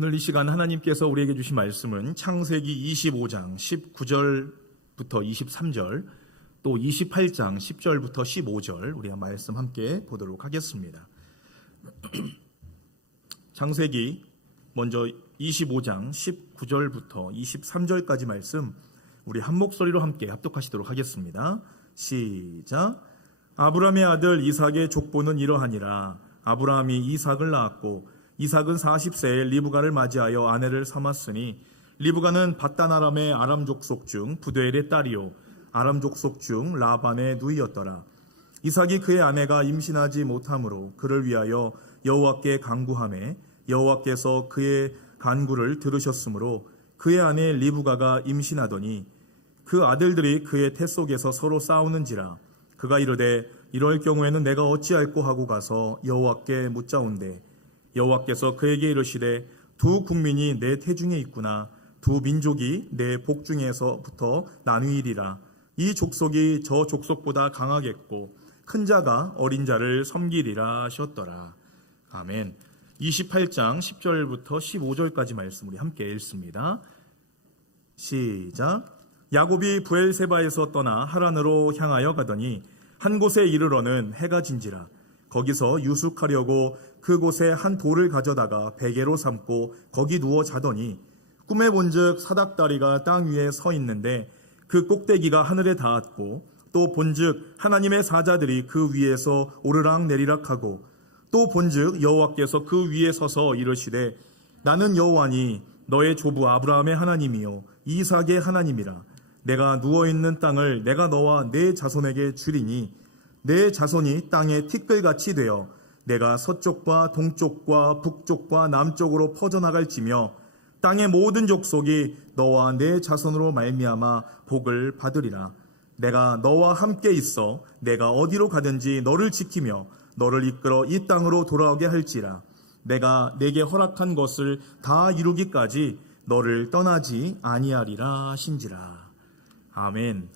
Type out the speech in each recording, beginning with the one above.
오늘 이 시간 하나님께서 우리에게 주신 말씀은 창세기 25장 19절부터 23절 또 28장 10절부터 15절 우리가 말씀 함께 보도록 하겠습니다. 창세기 먼저 25장 19절부터 23절까지 말씀 우리 한 목소리로 함께 합독하시도록 하겠습니다. 시작. 아브라함의 아들 이삭의 족보는 이러하니라. 아브라함이 이삭을 낳았고 이삭은 40세에 리브가를 맞이하여 아내를 삼았으니 리브가는 밧단 아람의 아람 족속 중 부두엘의 딸이요 아람 족속 중 라반의 누이였더라. 이삭이 그의 아내가 임신하지 못하므로 그를 위하여 여호와께 간구하매 여호와께서 그의 간구를 들으셨으므로 그의 아내 리브가가 임신하더니 그 아들들이 그의 태 속에서 서로 싸우는지라. 그가 이르되 이럴 경우에는 내가 어찌할꼬 하고 가서 여호와께 묻자온대. 여호와께서 그에게 이르시되 두 국민이 내 태중에 있구나. 두 민족이 내 복중에서부터 나뉘리라. 이 족속이 저 족속보다 강하겠고 큰 자가 어린 자를 섬기리라 하셨더라. 아멘. 28장 10절부터 15절까지 말씀 우리 함께 읽습니다. 시작. 야곱이 브엘세바에서 떠나 하란으로 향하여 가더니 한 곳에 이르러는 해가 진지라. 거기서 유숙하려고 그곳에 한 돌을 가져다가 베개로 삼고 거기 누워 자더니 꿈에 본즉 사닥다리가 땅 위에 서 있는데 그 꼭대기가 하늘에 닿았고 또 본즉 하나님의 사자들이 그 위에서 오르락 내리락 하고 또 본즉 여호와께서 그 위에 서서 이르시되 나는 여호와니 너의 조부 아브라함의 하나님이요 이삭의 하나님이라. 내가 누워있는 땅을 내가 너와 네 자손에게 주리니 내 자손이 땅에 티끌같이 되어 내가 서쪽과 동쪽과 북쪽과 남쪽으로 퍼져나갈지며 땅의 모든 족속이 너와 내 자손으로 말미암아 복을 받으리라. 내가 너와 함께 있어 내가 어디로 가든지 너를 지키며 너를 이끌어 이 땅으로 돌아오게 할지라. 내가 내게 허락한 것을 다 이루기까지 너를 떠나지 아니하리라 하신지라. 아멘.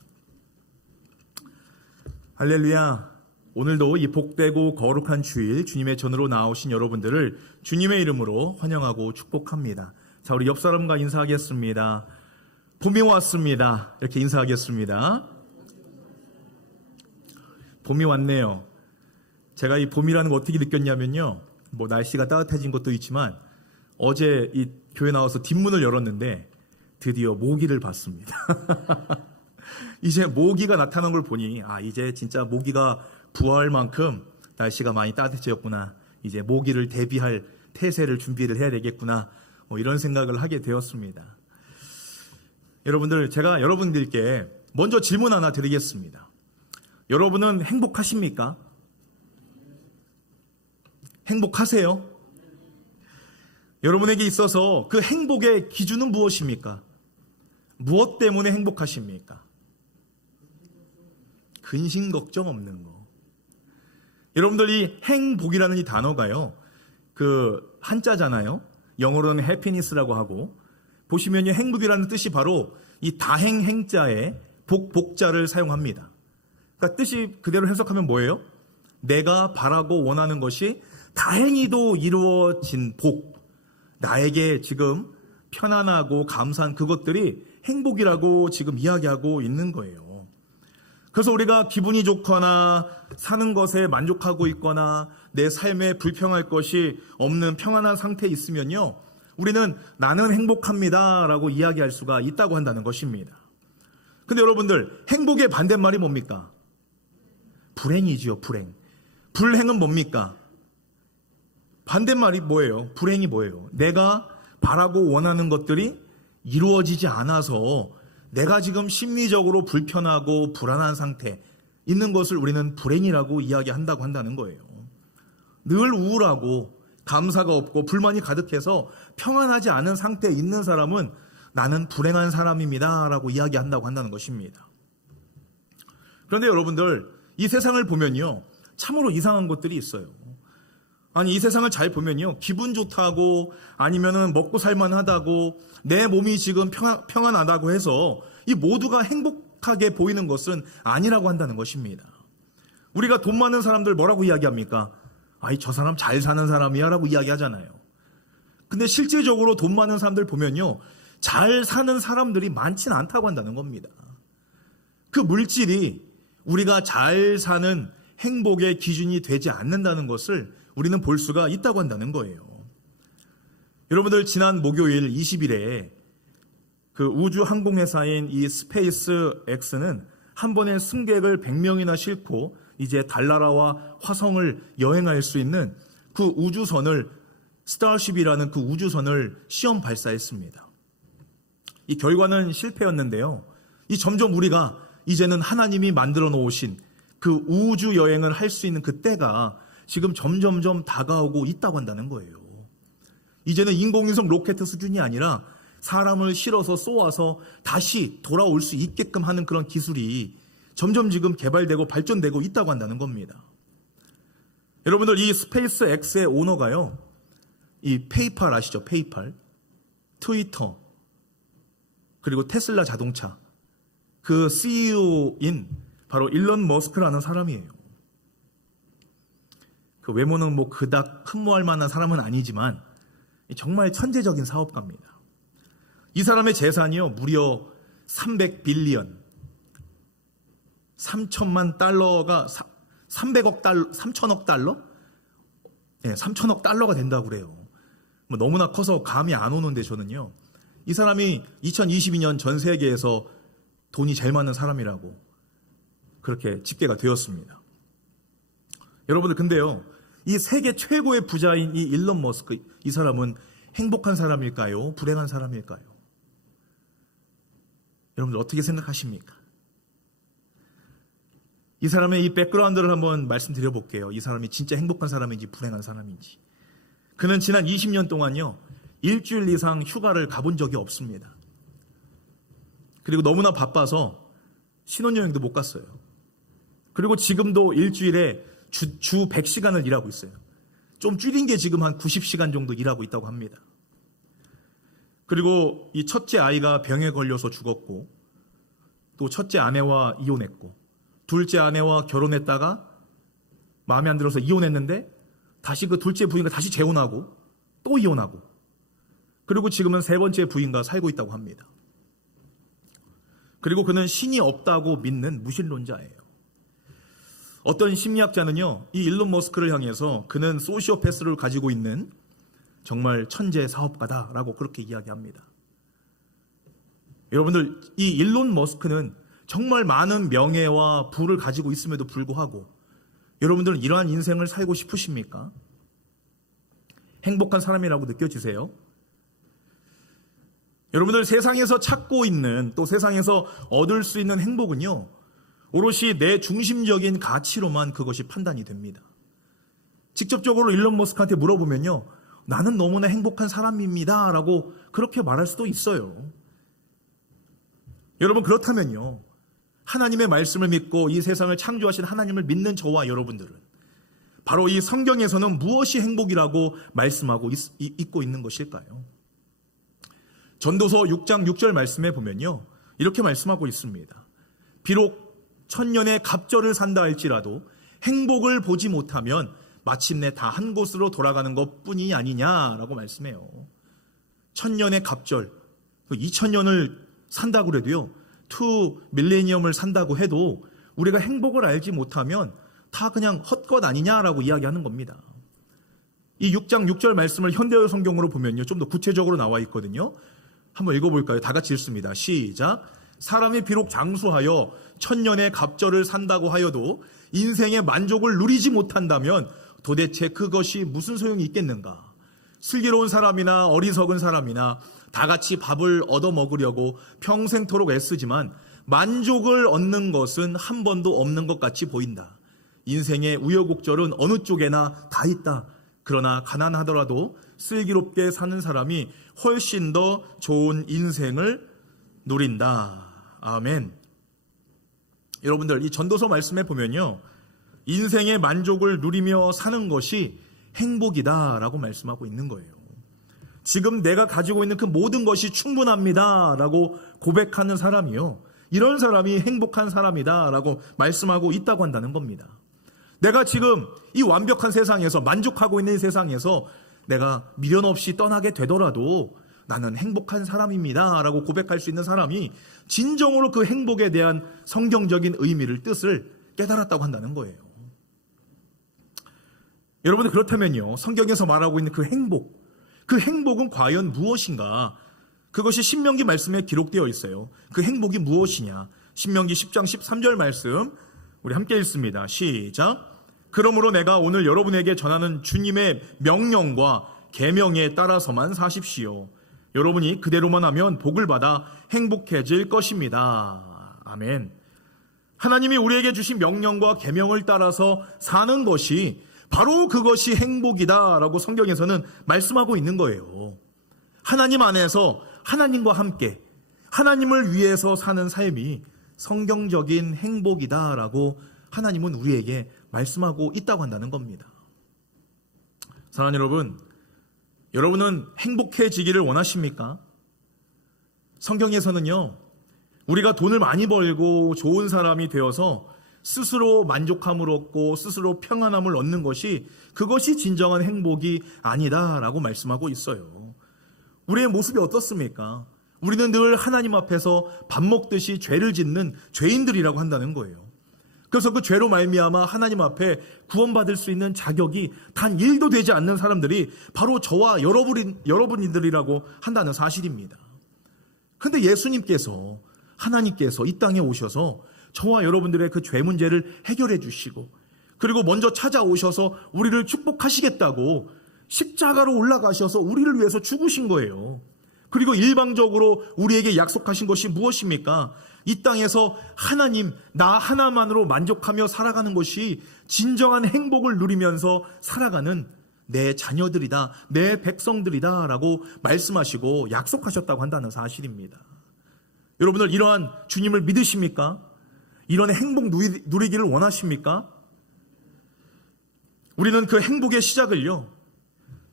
할렐루야. 오늘도 이 복되고 거룩한 주일 주님의 전으로 나오신 여러분들을 주님의 이름으로 환영하고 축복합니다. 자, 우리 옆 사람과 인사하겠습니다. 봄이 왔습니다. 이렇게 인사하겠습니다. 봄이 왔네요. 제가 이 봄이라는 거 어떻게 느꼈냐면요. 뭐 날씨가 따뜻해진 것도 있지만 어제 이 교회 나와서 뒷문을 열었는데 드디어 모기를 봤습니다. 이제 모기가 나타난 걸 보니 이제 진짜 모기가 부화할 만큼 날씨가 많이 따뜻해졌구나. 이제 모기를 대비할 태세를 준비를 해야 되겠구나. 이런 생각을 하게 되었습니다. 여러분들, 제가 여러분들께 먼저 질문 하나 드리겠습니다. 여러분은 행복하십니까? 행복하세요? 여러분에게 있어서 그 행복의 기준은 무엇입니까? 무엇 때문에 행복하십니까? 근심 걱정 없는 거. 여러분들 이 행복이라는 이 단어가요, 그 한자잖아요. 영어로는 해피니스라고 하고, 보시면요 행복이라는 뜻이 바로 이 다행행자에 복자를 사용합니다. 그러니까 뜻이 그대로 해석하면 뭐예요? 내가 바라고 원하는 것이 다행히도 이루어진 복, 나에게 지금 편안하고 감사한 그것들이 행복이라고 지금 이야기하고 있는 거예요. 그래서 우리가 기분이 좋거나 사는 것에 만족하고 있거나 내 삶에 불평할 것이 없는 평안한 상태에 있으면요, 우리는 나는 행복합니다 라고 이야기할 수가 있다고 한다는 것입니다. 근데 여러분들, 행복의 반대말이 뭡니까? 불행이지요. 불행. 불행은 뭡니까? 반대말이 뭐예요? 불행이 뭐예요? 내가 바라고 원하는 것들이 이루어지지 않아서 내가 지금 심리적으로 불편하고 불안한 상태 있는 것을 우리는 불행이라고 이야기한다고 한다는 거예요. 늘 우울하고 감사가 없고 불만이 가득해서 평안하지 않은 상태에 있는 사람은 나는 불행한 사람입니다 라고 이야기한다고 한다는 것입니다. 그런데 여러분들, 이 세상을 보면요 참으로 이상한 것들이 있어요. 아니, 이 세상을 잘 보면요, 기분 좋다고 아니면은 먹고 살만하다고 내 몸이 지금 평안하다고 해서 이 모두가 행복하게 보이는 것은 아니라고 한다는 것입니다. 우리가 돈 많은 사람들 뭐라고 이야기합니까? 저 사람 잘 사는 사람이야 라고 이야기하잖아요. 근데 실제적으로 돈 많은 사람들 보면요, 잘 사는 사람들이 많지는 않다고 한다는 겁니다. 그 물질이 우리가 잘 사는 행복의 기준이 되지 않는다는 것을 우리는 볼 수가 있다고 한다는 거예요. 여러분들, 지난 목요일 20일에 그 우주 항공회사인 이 스페이스 X는 한 번에 승객을 100명이나 싣고 이제 달나라와 화성을 여행할 수 있는 그 우주선을, 스타쉽이라는 그 우주선을 시험 발사했습니다. 이 결과는 실패였는데요, 이 점점 우리가 이제는 하나님이 만들어 놓으신 그 우주 여행을 할 수 있는 그 때가 지금 점점점 다가오고 있다고 한다는 거예요. 이제는 인공위성 로켓 수준이 아니라 사람을 실어서 쏘아서 다시 돌아올 수 있게끔 하는 그런 기술이 점점 지금 개발되고 발전되고 있다고 한다는 겁니다. 여러분들, 이 스페이스 X의 오너가요, 이 페이팔 아시죠? 페이팔, 트위터, 그리고 테슬라 자동차, 그 CEO인 바로 일론 머스크라는 사람이에요. 그 외모는 뭐 그닥 흠모할 만한 사람은 아니지만 정말 천재적인 사업가입니다. 이 사람의 재산이요, 무려 300빌리언, 3천만 달러가 300억 달러, 3천억 달러? 네, 3천억 달러가 된다고 그래요. 뭐 너무나 커서 감이 안 오는데, 저는요, 이 사람이 2022년 전 세계에서 돈이 제일 많은 사람이라고 그렇게 집계가 되었습니다. 여러분들, 근데요, 이 세계 최고의 부자인 이 일론 머스크, 이 사람은 행복한 사람일까요? 불행한 사람일까요? 여러분들 어떻게 생각하십니까? 이 사람의 이 백그라운드를 한번 말씀드려 볼게요. 이 사람이 진짜 행복한 사람인지 불행한 사람인지. 그는 지난 20년 동안요, 일주일 이상 휴가를 가본 적이 없습니다. 그리고 너무나 바빠서 신혼여행도 못 갔어요. 그리고 지금도 일주일에 주 100시간을 일하고 있어요. 좀 줄인 게 지금 한 90시간 정도 일하고 있다고 합니다. 그리고 이 첫째 아이가 병에 걸려서 죽었고, 또 첫째 아내와 이혼했고, 둘째 아내와 결혼했다가 마음에 안 들어서 이혼했는데 다시 그 둘째 부인과 다시 재혼하고 또 이혼하고, 그리고 지금은 세 번째 부인과 살고 있다고 합니다. 그리고 그는 신이 없다고 믿는 무신론자예요. 어떤 심리학자는요, 이 일론 머스크를 향해서 그는 소시오패스를 가지고 있는 정말 천재 사업가다라고 그렇게 이야기합니다. 여러분들, 이 일론 머스크는 정말 많은 명예와 부를 가지고 있음에도 불구하고 여러분들은 이러한 인생을 살고 싶으십니까? 행복한 사람이라고 느껴지세요? 여러분들, 세상에서 찾고 있는, 또 세상에서 얻을 수 있는 행복은요, 오롯이 내 중심적인 가치로만 그것이 판단이 됩니다. 직접적으로 일론 머스크한테 물어보면요, 나는 너무나 행복한 사람입니다 라고 그렇게 말할 수도 있어요. 여러분, 그렇다면요, 하나님의 말씀을 믿고 이 세상을 창조하신 하나님을 믿는 저와 여러분들은 바로 이 성경에서는 무엇이 행복이라고 말씀하고 있고 있는 것일까요? 전도서 6장 6절 말씀에 보면요, 이렇게 말씀하고 있습니다. 비록 천년의 갑절을 산다 할지라도 행복을 보지 못하면 마침내 다 한 곳으로 돌아가는 것뿐이 아니냐라고 말씀해요. 천년의 갑절, 2000년을 산다고 그래도요, 2 밀레니엄을 산다고 해도 우리가 행복을 알지 못하면 다 그냥 헛것 아니냐라고 이야기하는 겁니다. 이 6장 6절 말씀을 현대어 성경으로 보면요, 좀 더 구체적으로 나와 있거든요. 한번 읽어볼까요? 다 같이 읽습니다. 시작. 사람이 비록 장수하여 천년의 갑절을 산다고 하여도 인생의 만족을 누리지 못한다면 도대체 그것이 무슨 소용이 있겠는가? 슬기로운 사람이나 어리석은 사람이나 다 같이 밥을 얻어먹으려고 평생토록 애쓰지만 만족을 얻는 것은 한 번도 없는 것 같이 보인다. 인생의 우여곡절은 어느 쪽에나 다 있다. 그러나 가난하더라도 슬기롭게 사는 사람이 훨씬 더 좋은 인생을 누린다. 아멘. 여러분들, 이 전도서 말씀에 보면요, 인생의 만족을 누리며 사는 것이 행복이다라고 말씀하고 있는 거예요. 지금 내가 가지고 있는 그 모든 것이 충분합니다라고 고백하는 사람이요, 이런 사람이 행복한 사람이다라고 말씀하고 있다고 한다는 겁니다. 내가 지금 이 완벽한 세상에서, 만족하고 있는 세상에서 내가 미련 없이 떠나게 되더라도 나는 행복한 사람입니다 라고 고백할 수 있는 사람이 진정으로 그 행복에 대한 성경적인 의미를, 뜻을 깨달았다고 한다는 거예요. 여러분들, 그렇다면요, 성경에서 말하고 있는 그 행복은 과연 무엇인가? 그것이 신명기 말씀에 기록되어 있어요. 그 행복이 무엇이냐? 신명기 10장 13절 말씀 우리 함께 읽습니다. 시작. 그러므로 내가 오늘 여러분에게 전하는 주님의 명령과 계명에 따라서만 사십시오. 여러분이 그대로만 하면 복을 받아 행복해질 것입니다. 아멘. 하나님이 우리에게 주신 명령과 계명을 따라서 사는 것이 바로 그것이 행복이다라고 성경에서는 말씀하고 있는 거예요. 하나님 안에서 하나님과 함께 하나님을 위해서 사는 삶이 성경적인 행복이다라고 하나님은 우리에게 말씀하고 있다고 한다는 겁니다. 사랑하는 여러분, 여러분은 행복해지기를 원하십니까? 성경에서는요, 우리가 돈을 많이 벌고 좋은 사람이 되어서 스스로 만족함을 얻고 스스로 평안함을 얻는 것이, 그것이 진정한 행복이 아니다라고 말씀하고 있어요. 우리의 모습이 어떻습니까? 우리는 늘 하나님 앞에서 밥 먹듯이 죄를 짓는 죄인들이라고 한다는 거예요. 그래서 그 죄로 말미암아 하나님 앞에 구원받을 수 있는 자격이 단 1도 되지 않는 사람들이 바로 저와 여러분들이라고 한다는 사실입니다. 그런데 예수님께서, 하나님께서 이 땅에 오셔서 저와 여러분들의 그 죄 문제를 해결해 주시고, 그리고 먼저 찾아오셔서 우리를 축복하시겠다고 십자가로 올라가셔서 우리를 위해서 죽으신 거예요. 그리고 일방적으로 우리에게 약속하신 것이 무엇입니까? 이 땅에서 하나님, 나 하나만으로 만족하며 살아가는 것이 진정한 행복을 누리면서 살아가는 내 자녀들이다, 내 백성들이다 라고 말씀하시고 약속하셨다고 한다는 사실입니다. 여러분들, 이러한 주님을 믿으십니까? 이런 행복 누리기를 원하십니까? 우리는 그 행복의 시작을요,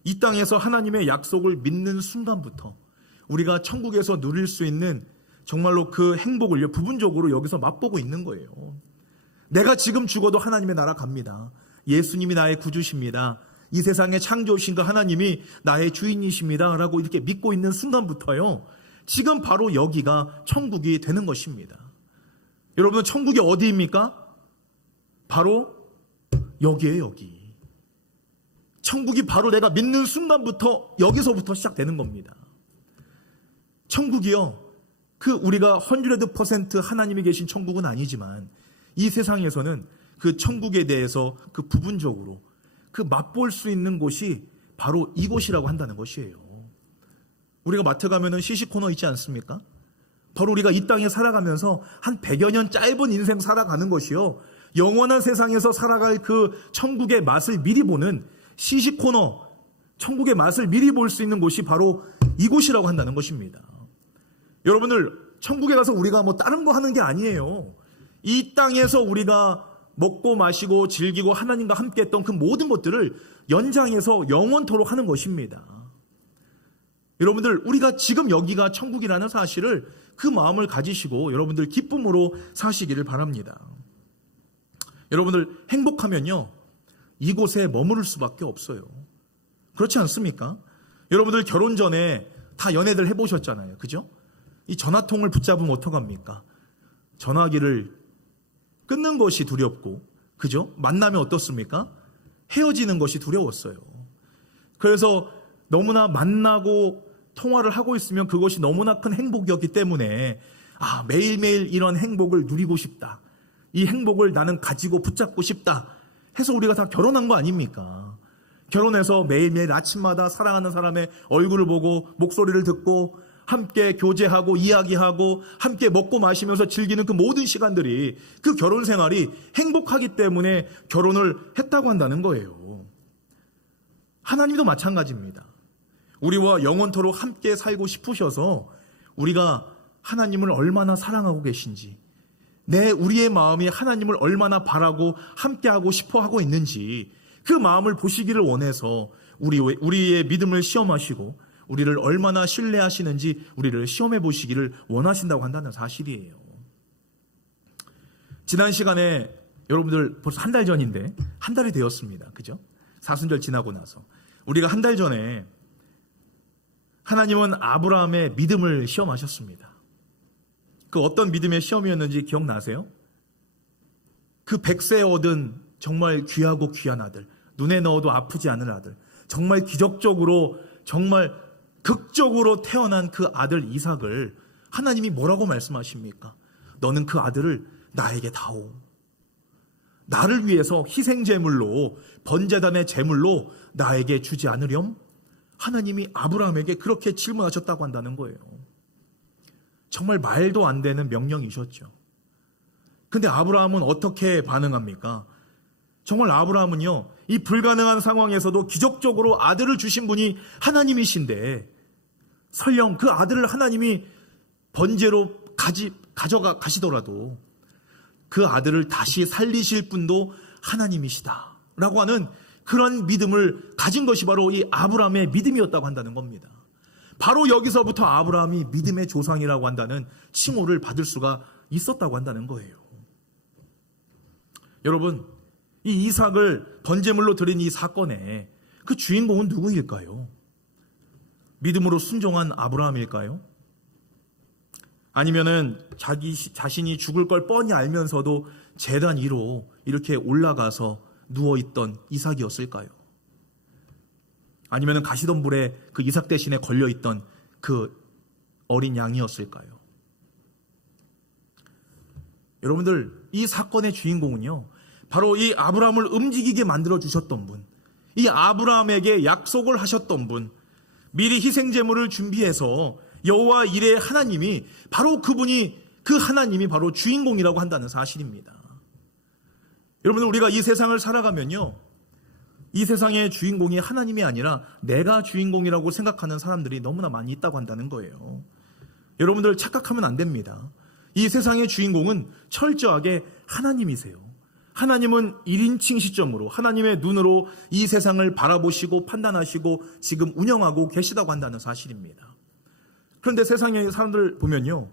이 땅에서 하나님의 약속을 믿는 순간부터 우리가 천국에서 누릴 수 있는 정말로 그 행복을요, 부분적으로 여기서 맛보고 있는 거예요. 내가 지금 죽어도 하나님의 나라 갑니다. 예수님이 나의 구주십니다. 이 세상의 창조주신 그 하나님이 나의 주인이십니다 라고 이렇게 믿고 있는 순간부터요, 지금 바로 여기가 천국이 되는 것입니다. 여러분, 천국이 어디입니까? 바로 여기에요, 여기. 천국이 바로 내가 믿는 순간부터 여기서부터 시작되는 겁니다. 천국이요, 그 우리가 100% 하나님이 계신 천국은 아니지만 이 세상에서는 그 천국에 대해서 그 부분적으로 그 맛볼 수 있는 곳이 바로 이곳이라고 한다는 것이에요. 우리가 마트 가면은 시시코너 있지 않습니까? 바로 우리가 이 땅에 살아가면서 한 100여 년 짧은 인생 살아가는 것이요, 영원한 세상에서 살아갈 그 천국의 맛을 미리 보는 시시코너, 천국의 맛을 미리 볼 수 있는 곳이 바로 이곳이라고 한다는 것입니다. 여러분들, 천국에 가서 우리가 뭐 다른 거 하는 게 아니에요. 이 땅에서 우리가 먹고 마시고 즐기고 하나님과 함께 했던 그 모든 것들을 연장해서 영원토록 하는 것입니다. 여러분들, 우리가 지금 여기가 천국이라는 사실을, 그 마음을 가지시고 여러분들 기쁨으로 사시기를 바랍니다. 여러분들, 행복하면요, 이곳에 머무를 수밖에 없어요. 그렇지 않습니까? 여러분들 결혼 전에 다 연애들 해보셨잖아요. 그죠? 이 전화통을 붙잡으면 어떡합니까? 전화기를 끊는 것이 두렵고, 그죠? 만나면 어떻습니까? 헤어지는 것이 두려웠어요. 그래서 너무나 만나고 통화를 하고 있으면 그것이 너무나 큰 행복이었기 때문에, 매일매일 이런 행복을 누리고 싶다, 이 행복을 나는 가지고 붙잡고 싶다 해서 우리가 다 결혼한 거 아닙니까? 결혼해서 매일매일 아침마다 사랑하는 사람의 얼굴을 보고 목소리를 듣고 함께 교제하고 이야기하고 함께 먹고 마시면서 즐기는 그 모든 시간들이, 그 결혼 생활이 행복하기 때문에 결혼을 했다고 한다는 거예요. 하나님도 마찬가지입니다. 우리와 영원토록 함께 살고 싶으셔서 우리가 하나님을 얼마나 사랑하고 계신지, 우리의 마음이 하나님을 얼마나 바라고 함께하고 싶어하고 있는지, 그 마음을 보시기를 원해서 우리의 믿음을 시험하시고 우리를 얼마나 신뢰하시는지 우리를 시험해 보시기를 원하신다고 한다는 사실이에요. 지난 시간에 여러분들 벌써 한 달 전인데, 한 달이 되었습니다. 그죠? 사순절 지나고 나서 우리가 한 달 전에 하나님은 아브라함의 믿음을 시험하셨습니다. 그 어떤 믿음의 시험이었는지 기억나세요? 그 100세에 얻은 정말 귀하고 귀한 아들, 눈에 넣어도 아프지 않은 아들, 정말 기적적으로 정말 극적으로 태어난 그 아들 이삭을 하나님이 뭐라고 말씀하십니까? 너는 그 아들을 나에게 다오. 나를 위해서 희생제물로 번제단의 제물로 나에게 주지 않으렴? 하나님이 아브라함에게 그렇게 질문하셨다고 한다는 거예요. 정말 말도 안 되는 명령이셨죠. 근데 아브라함은 어떻게 반응합니까? 정말 아브라함은요, 이 불가능한 상황에서도 기적적으로 아들을 주신 분이 하나님이신데, 설령 그 아들을 하나님이 번제로 가시더라도 그 아들을 다시 살리실 분도 하나님이시다 라고 하는 그런 믿음을 가진 것이 바로 이 아브라함의 믿음이었다고 한다는 겁니다. 바로 여기서부터 아브라함이 믿음의 조상이라고 한다는 칭호를 받을 수가 있었다고 한다는 거예요. 여러분, 이 이삭을 번제물로 드린 이 사건의 그 주인공은 누구일까요? 믿음으로 순종한 아브라함일까요? 아니면은 자신이 죽을 걸 뻔히 알면서도 제단 위로 이렇게 올라가서 누워있던 이삭이었을까요? 아니면은 가시덤불에 그 이삭 대신에 걸려있던 그 어린 양이었을까요? 여러분들, 이 사건의 주인공은요, 바로 이 아브라함을 움직이게 만들어 주셨던 분, 이 아브라함에게 약속을 하셨던 분, 미리 희생제물을 준비해서 여호와 이레의 하나님이 바로 그 하나님이 바로 주인공이라고 한다는 사실입니다. 여러분들, 우리가 이 세상을 살아가면요, 이 세상의 주인공이 하나님이 아니라 내가 주인공이라고 생각하는 사람들이 너무나 많이 있다고 한다는 거예요. 여러분들 착각하면 안 됩니다. 이 세상의 주인공은 철저하게 하나님이세요. 하나님은 1인칭 시점으로 하나님의 눈으로 이 세상을 바라보시고 판단하시고 지금 운영하고 계시다고 한다는 사실입니다. 그런데 세상의 사람들 보면요,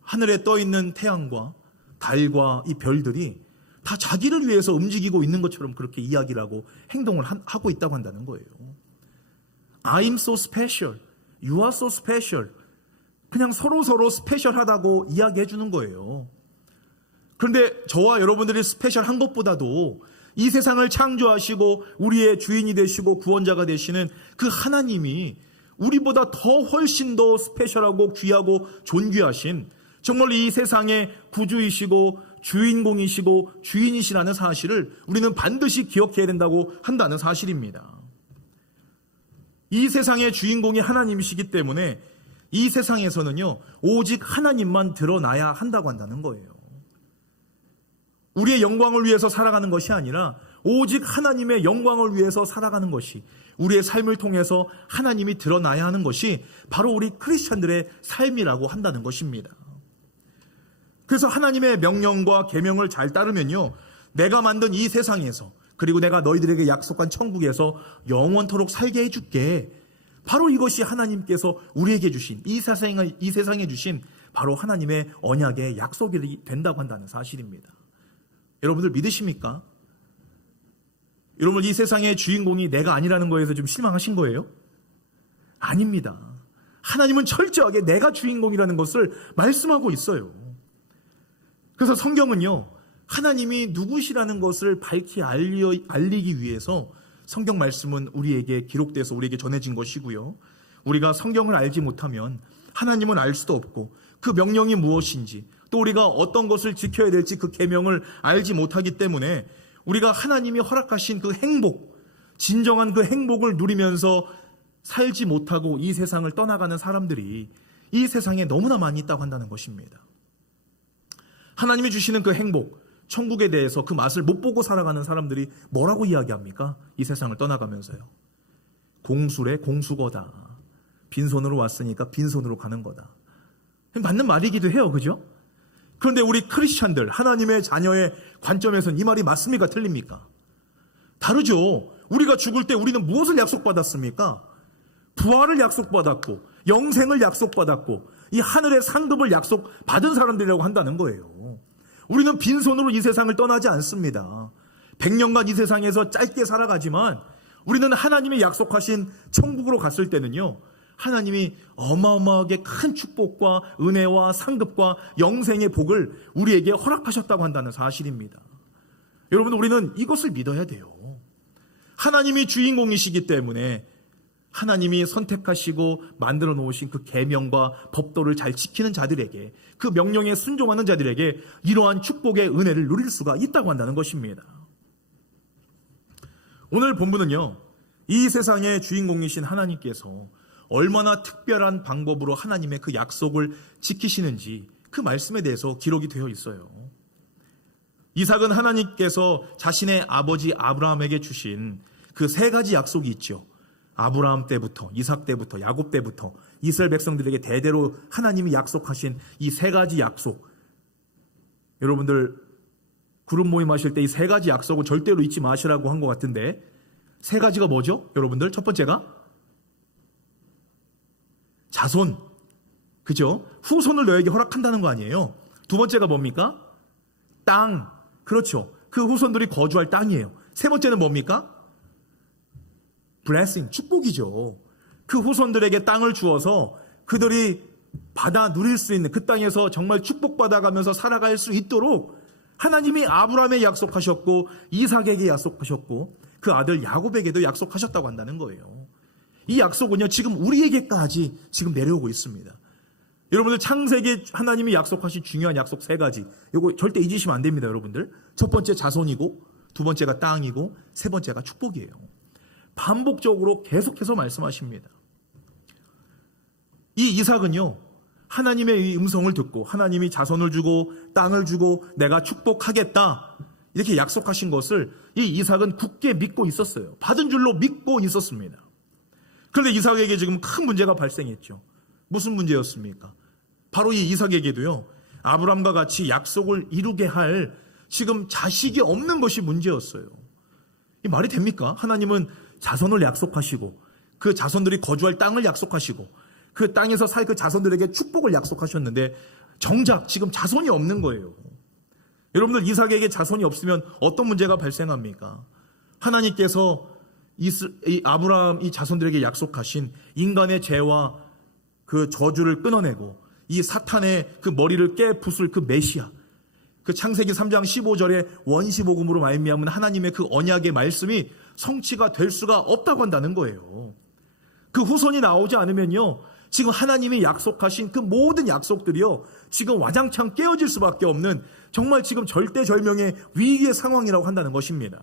하늘에 떠 있는 태양과 달과 이 별들이 다 자기를 위해서 움직이고 있는 것처럼 그렇게 이야기를 하고 행동을 하고 있다고 한다는 거예요. I'm so special. You are so special. 그냥 서로 스페셜하다고 이야기해 주는 거예요. 그런데 저와 여러분들이 스페셜한 것보다도 이 세상을 창조하시고 우리의 주인이 되시고 구원자가 되시는 그 하나님이 우리보다 더 훨씬 더 스페셜하고 귀하고 존귀하신, 정말 이 세상의 구주이시고 주인공이시고 주인이시라는 사실을 우리는 반드시 기억해야 된다고 한다는 사실입니다. 이 세상의 주인공이 하나님이시기 때문에 이 세상에서는요, 오직 하나님만 드러나야 한다고 한다는 거예요. 우리의 영광을 위해서 살아가는 것이 아니라 오직 하나님의 영광을 위해서 살아가는 것이, 우리의 삶을 통해서 하나님이 드러나야 하는 것이 바로 우리 크리스찬들의 삶이라고 한다는 것입니다. 그래서 하나님의 명령과 계명을 잘 따르면요, 내가 만든 이 세상에서, 그리고 내가 너희들에게 약속한 천국에서 영원토록 살게 해줄게. 바로 이것이 하나님께서 우리에게 주신, 이 세상에 주신 바로 하나님의 언약의 약속이 된다고 한다는 사실입니다. 여러분들 믿으십니까? 여러분, 이 세상의 주인공이 내가 아니라는 거에서 좀 실망하신 거예요? 아닙니다. 하나님은 철저하게 내가 주인공이라는 것을 말씀하고 있어요. 그래서 성경은요, 하나님이 누구시라는 것을 밝히 알리기 위해서 성경 말씀은 우리에게 기록돼서 우리에게 전해진 것이고요. 우리가 성경을 알지 못하면 하나님은 알 수도 없고, 그 명령이 무엇인지, 또 우리가 어떤 것을 지켜야 될지 그 계명을 알지 못하기 때문에 우리가 하나님이 허락하신 그 행복, 진정한 그 행복을 누리면서 살지 못하고 이 세상을 떠나가는 사람들이 이 세상에 너무나 많이 있다고 한다는 것입니다. 하나님이 주시는 그 행복, 천국에 대해서 그 맛을 못 보고 살아가는 사람들이 뭐라고 이야기합니까? 이 세상을 떠나가면서요. 공수래 공수거다. 빈손으로 왔으니까 빈손으로 가는 거다. 맞는 말이기도 해요. 그죠? 그런데 우리 크리스찬들, 하나님의 자녀의 관점에서는 이 말이 맞습니까? 틀립니까? 다르죠. 우리가 죽을 때 우리는 무엇을 약속받았습니까? 부활을 약속받았고, 영생을 약속받았고, 이 하늘의 상급을 약속받은 사람들이라고 한다는 거예요. 우리는 빈손으로 이 세상을 떠나지 않습니다. 100년간 이 세상에서 짧게 살아가지만 우리는 하나님이 약속하신 천국으로 갔을 때는요, 하나님이 어마어마하게 큰 축복과 은혜와 상급과 영생의 복을 우리에게 허락하셨다고 한다는 사실입니다. 여러분, 우리는 이것을 믿어야 돼요. 하나님이 주인공이시기 때문에 하나님이 선택하시고 만들어 놓으신 그 계명과 법도를 잘 지키는 자들에게, 그 명령에 순종하는 자들에게 이러한 축복의 은혜를 누릴 수가 있다고 한다는 것입니다. 오늘 본문은요, 이 세상의 주인공이신 하나님께서 얼마나 특별한 방법으로 하나님의 그 약속을 지키시는지 그 말씀에 대해서 기록이 되어 있어요. 이삭은 하나님께서 자신의 아버지 아브라함에게 주신 그 세 가지 약속이 있죠. 아브라함 때부터, 이삭 때부터, 야곱 때부터 이스라엘 백성들에게 대대로 하나님이 약속하신 이 세 가지 약속. 여러분들 그룹 모임 하실 때 이 세 가지 약속은 절대로 잊지 마시라고 한 것 같은데, 세 가지가 뭐죠? 여러분들, 첫 번째가 자손, 그죠? 후손을 너에게 허락한다는 거 아니에요? 두 번째가 뭡니까? 땅, 그렇죠. 그 후손들이 거주할 땅이에요. 세 번째는 뭡니까? blessing, 축복이죠. 그 후손들에게 땅을 주어서 그들이 받아 누릴 수 있는, 그 땅에서 정말 축복받아가면서 살아갈 수 있도록 하나님이 아브라함에게 약속하셨고 이삭에게 약속하셨고 그 아들 야곱에게도 약속하셨다고 한다는 거예요. 이 약속은요, 지금 우리에게까지 지금 내려오고 있습니다. 여러분들, 창세기에 하나님이 약속하신 중요한 약속 세 가지, 이거 절대 잊으시면 안 됩니다. 여러분들, 첫 번째 자손이고, 두 번째가 땅이고, 세 번째가 축복이에요. 반복적으로 계속해서 말씀하십니다. 이 이삭은요, 하나님의 이 음성을 듣고 하나님이 자손을 주고 땅을 주고 내가 축복하겠다 이렇게 약속하신 것을 이 이삭은 굳게 믿고 있었어요. 받은 줄로 믿고 있었습니다. 그런데 이삭에게 지금 큰 문제가 발생했죠. 무슨 문제였습니까? 바로 이 이삭에게도요, 아브라함과 같이 약속을 이루게 할 지금 자식이 없는 것이 문제였어요. 이 말이 됩니까? 하나님은 자손을 약속하시고 그 자손들이 거주할 땅을 약속하시고 그 땅에서 살 그 자손들에게 축복을 약속하셨는데 정작 지금 자손이 없는 거예요. 여러분들, 이삭에게 자손이 없으면 어떤 문제가 발생합니까? 하나님께서 이 아브라함 이 자손들에게 약속하신 인간의 죄와 그 저주를 끊어내고 이 사탄의 그 머리를 깨부술 그 메시아, 그 창세기 3장 15절에 원시복음으로 말미암은 하나님의 그 언약의 말씀이 성취가 될 수가 없다고 한다는 거예요. 그 후손이 나오지 않으면요, 지금 하나님이 약속하신 그 모든 약속들이요, 지금 와장창 깨어질 수밖에 없는 정말 지금 절대절명의 위기의 상황이라고 한다는 것입니다.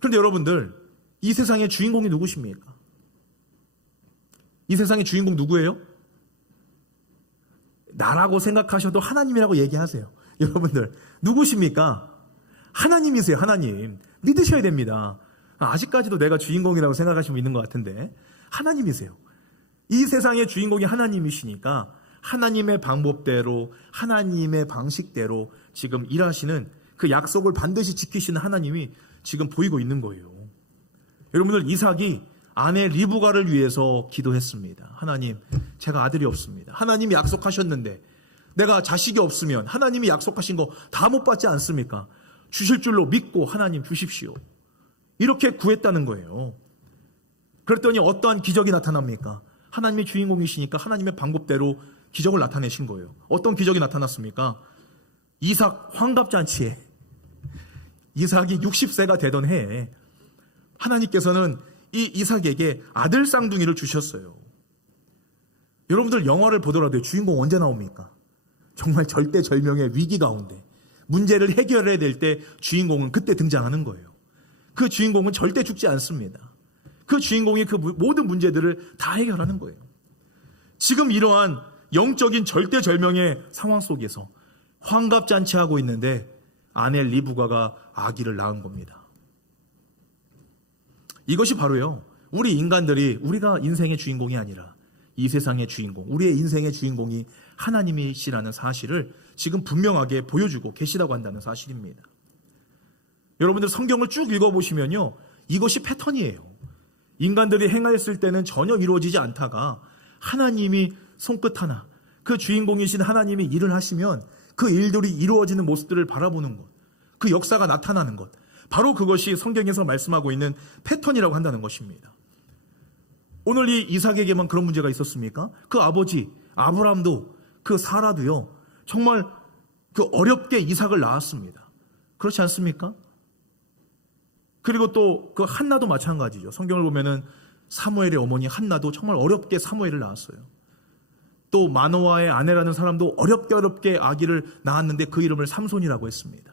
그런데 여러분들, 이 세상의 주인공이 누구십니까? 이 세상의 주인공 누구예요? 나라고 생각하셔도 하나님이라고 얘기하세요. 여러분들, 누구십니까? 하나님이세요. 하나님. 믿으셔야 됩니다. 아직까지도 내가 주인공이라고 생각하시면 있는 것 같은데, 하나님이세요. 이 세상의 주인공이 하나님이시니까 하나님의 방법대로, 하나님의 방식대로 지금 일하시는 그 약속을 반드시 지키시는 하나님이 지금 보이고 있는 거예요. 여러분들, 이삭이 아내 리브가를 위해서 기도했습니다. 하나님, 제가 아들이 없습니다. 하나님이 약속하셨는데 내가 자식이 없으면 하나님이 약속하신 거 다 못 받지 않습니까? 주실 줄로 믿고 하나님 주십시오. 이렇게 구했다는 거예요. 그랬더니 어떠한 기적이 나타납니까? 하나님이 주인공이시니까 하나님의 방법대로 기적을 나타내신 거예요. 어떤 기적이 나타났습니까? 이삭 환갑잔치에, 이삭이 60세가 되던 해에 하나님께서는 이 이삭에게 아들 쌍둥이를 주셨어요. 여러분들, 영화를 보더라도 주인공 언제 나옵니까? 정말 절대절명의 위기 가운데 문제를 해결해야 될 때 주인공은 그때 등장하는 거예요. 그 주인공은 절대 죽지 않습니다. 그 주인공이 그 모든 문제들을 다 해결하는 거예요. 지금 이러한 영적인 절대절명의 상황 속에서 환갑잔치하고 있는데 아내 리브가가 아기를 낳은 겁니다. 이것이 바로요, 우리 인간들이, 우리가 인생의 주인공이 아니라 이 세상의 주인공, 우리의 인생의 주인공이 하나님이시라는 사실을 지금 분명하게 보여주고 계시다고 한다는 사실입니다. 여러분들, 성경을 쭉 읽어보시면요, 이것이 패턴이에요. 인간들이 행하였을 때는 전혀 이루어지지 않다가 하나님이 손끝 하나, 그 주인공이신 하나님이 일을 하시면 그 일들이 이루어지는 모습들을 바라보는 것, 그 역사가 나타나는 것, 바로 그것이 성경에서 말씀하고 있는 패턴이라고 한다는 것입니다. 오늘 이 이삭에게만 그런 문제가 있었습니까? 그 아버지 아브라함도 그 사라도요, 정말 그 어렵게 이삭을 낳았습니다. 그렇지 않습니까? 그리고 또 그 한나도 마찬가지죠. 성경을 보면은 사무엘의 어머니 한나도 정말 어렵게 사무엘을 낳았어요. 또 마노아의 아내라는 사람도 어렵게 아기를 낳았는데 그 이름을 삼손이라고 했습니다.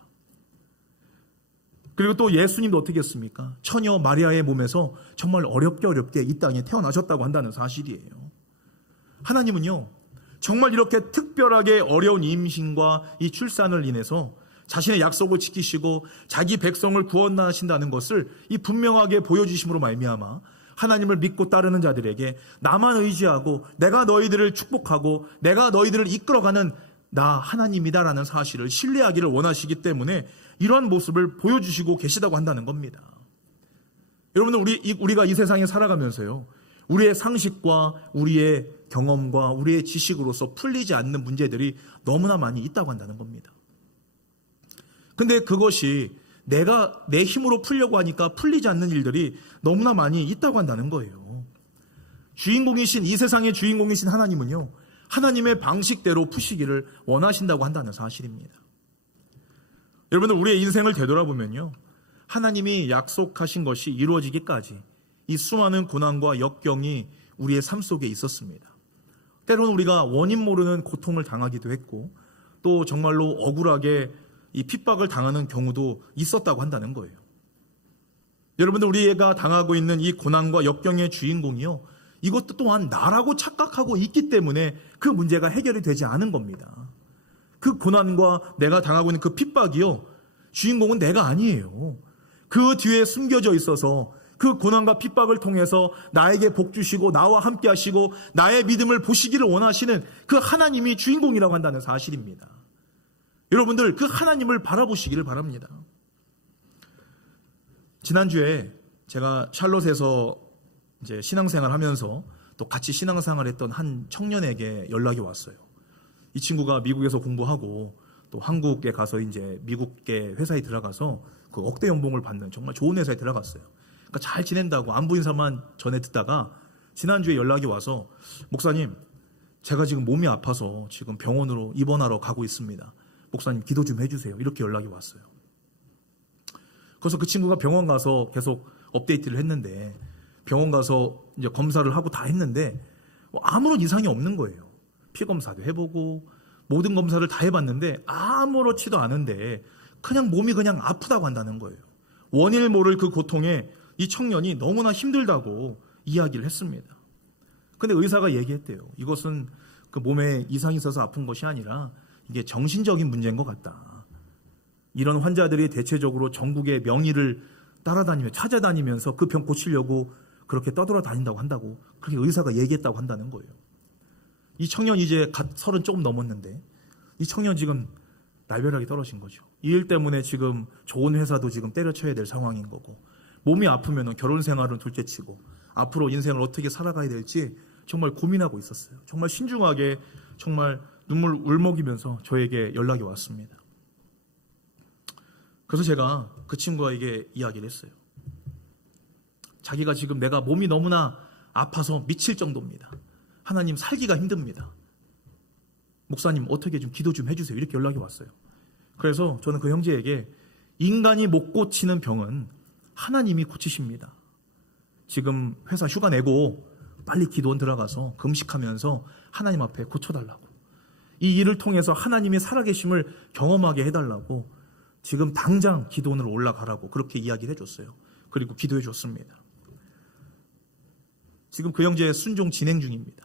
그리고 또 예수님도 어떻게 했습니까? 처녀 마리아의 몸에서 정말 어렵게 이 땅에 태어나셨다고 한다는 사실이에요. 하나님은요, 정말 이렇게 특별하게 어려운 임신과 이 출산을 인해서 자신의 약속을 지키시고 자기 백성을 구원하신다는 것을 이 분명하게 보여주심으로 말미암아 하나님을 믿고 따르는 자들에게 나만 의지하고 내가 너희들을 축복하고 내가 너희들을 이끌어가는 나 하나님이다라는 사실을 신뢰하기를 원하시기 때문에 이러한 모습을 보여주시고 계시다고 한다는 겁니다. 여러분들, 우리가 이 세상에 살아가면서요, 우리의 상식과 우리의 경험과 우리의 지식으로서 풀리지 않는 문제들이 너무나 많이 있다고 한다는 겁니다. 근데 그것이 내가 내 힘으로 풀려고 하니까 풀리지 않는 일들이 너무나 많이 있다고 한다는 거예요. 주인공이신, 이 세상의 주인공이신 하나님은요, 하나님의 방식대로 푸시기를 원하신다고 한다는 사실입니다. 여러분들, 우리의 인생을 되돌아보면요, 하나님이 약속하신 것이 이루어지기까지 이 수많은 고난과 역경이 우리의 삶 속에 있었습니다. 때로는 우리가 원인 모르는 고통을 당하기도 했고, 또 정말로 억울하게 이 핍박을 당하는 경우도 있었다고 한다는 거예요. 여러분들, 우리가 당하고 있는 이 고난과 역경의 주인공이요, 이것도 또한 나라고 착각하고 있기 때문에 그 문제가 해결이 되지 않은 겁니다. 그 고난과 내가 당하고 있는 그 핍박이요, 주인공은 내가 아니에요. 그 뒤에 숨겨져 있어서 그 고난과 핍박을 통해서 나에게 복 주시고 나와 함께 하시고 나의 믿음을 보시기를 원하시는 그 하나님이 주인공이라고 한다는 사실입니다. 여러분들, 그 하나님을 바라보시기를 바랍니다. 지난주에 제가 샬롯에서 이제 신앙생활 하면서 또 같이 신앙생활 했던 한 청년에게 연락이 왔어요. 이 친구가 미국에서 공부하고 또 한국에 가서 이제 미국계 회사에 들어가서 그 억대 연봉을 받는 정말 좋은 회사에 들어갔어요. 그러니까 잘 지낸다고 안부 인사만 전해 듣다가 지난주에 연락이 와서, 목사님, 제가 지금 몸이 아파서 지금 병원으로 입원하러 가고 있습니다. 목사님, 기도 좀 해주세요. 이렇게 연락이 왔어요. 그래서 그 친구가 병원 가서 계속 업데이트를 했는데, 병원 가서 이제 검사를 하고 다 했는데 아무런 이상이 없는 거예요. 피 검사도 해보고 모든 검사를 다 해봤는데 아무렇지도 않은데 그냥 몸이 그냥 아프다고 한다는 거예요. 원인을 모를 그 고통에 이 청년이 너무나 힘들다고 이야기를 했습니다. 근데 의사가 얘기했대요. 이것은 그 몸에 이상이 있어서 아픈 것이 아니라 이게 정신적인 문제인 것 같다. 이런 환자들이 대체적으로 전국의 명의를 찾아다니면서 그 병 고치려고 그렇게 떠돌아다닌다고 한다고, 그렇게 의사가 얘기했다고 한다는 거예요. 이 청년 이제 갓 30 조금 넘었는데 이 청년 지금 날벼락이 떨어진 거죠. 이 일 때문에 지금 좋은 회사도 지금 때려쳐야 될 상황인 거고, 몸이 아프면 결혼 생활은 둘째치고 앞으로 인생을 어떻게 살아가야 될지 정말 고민하고 있었어요. 정말 신중하게 정말 눈물 울먹이면서 저에게 연락이 왔습니다. 그래서 제가 그 친구에게 이야기를 했어요. 자기가 지금 내가 몸이 너무나 아파서 미칠 정도입니다. 하나님, 살기가 힘듭니다. 목사님, 어떻게 좀 기도 좀 해주세요. 이렇게 연락이 왔어요. 그래서 저는 그 형제에게, 인간이 못 고치는 병은 하나님이 고치십니다. 지금 회사 휴가 내고 빨리 기도원 들어가서 금식하면서 하나님 앞에 고쳐달라고, 이 일을 통해서 하나님의 살아계심을 경험하게 해달라고 지금 당장 기도원으로 올라가라고 그렇게 이야기를 해줬어요. 그리고 기도해 줬습니다. 지금 그 형제 순종 진행 중입니다.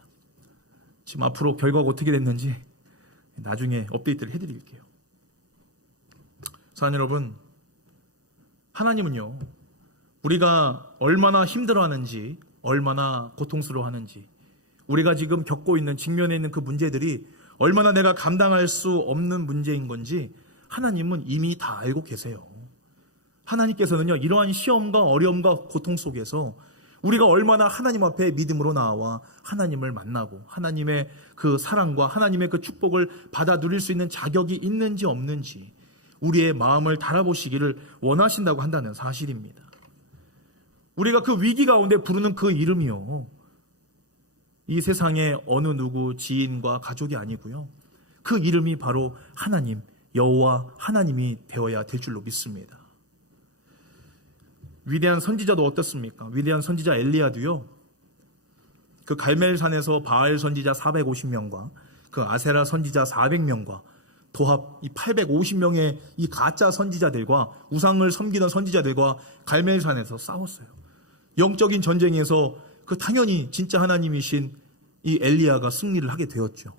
지금 앞으로 결과가 어떻게 됐는지 나중에 업데이트를 해드릴게요. 사랑하는 여러분, 하나님은요, 우리가 얼마나 힘들어하는지, 얼마나 고통스러워하는지, 우리가 지금 겪고 있는, 직면해 있는 그 문제들이 얼마나 내가 감당할 수 없는 문제인 건지 하나님은 이미 다 알고 계세요. 하나님께서는요, 이러한 시험과 어려움과 고통 속에서 우리가 얼마나 하나님 앞에 믿음으로 나와 하나님을 만나고 하나님의 그 사랑과 하나님의 그 축복을 받아 누릴 수 있는 자격이 있는지 없는지, 우리의 마음을 달아보시기를 원하신다고 한다는 사실입니다. 우리가 그 위기 가운데 부르는 그 이름이요, 이 세상의 어느 누구 지인과 가족이 아니고요, 그 이름이 바로 하나님, 여호와 하나님이 되어야 될 줄로 믿습니다. 위대한 선지자도 어떻습니까? 위대한 선지자 엘리야도요, 그 갈멜산에서 바알 선지자 450명과 그 아세라 선지자 400명과 도합 이 850명의 이 가짜 선지자들과 우상을 섬기던 선지자들과 갈멜산에서 싸웠어요. 영적인 전쟁에서 그 당연히 진짜 하나님이신 이 엘리야가 승리를 하게 되었죠.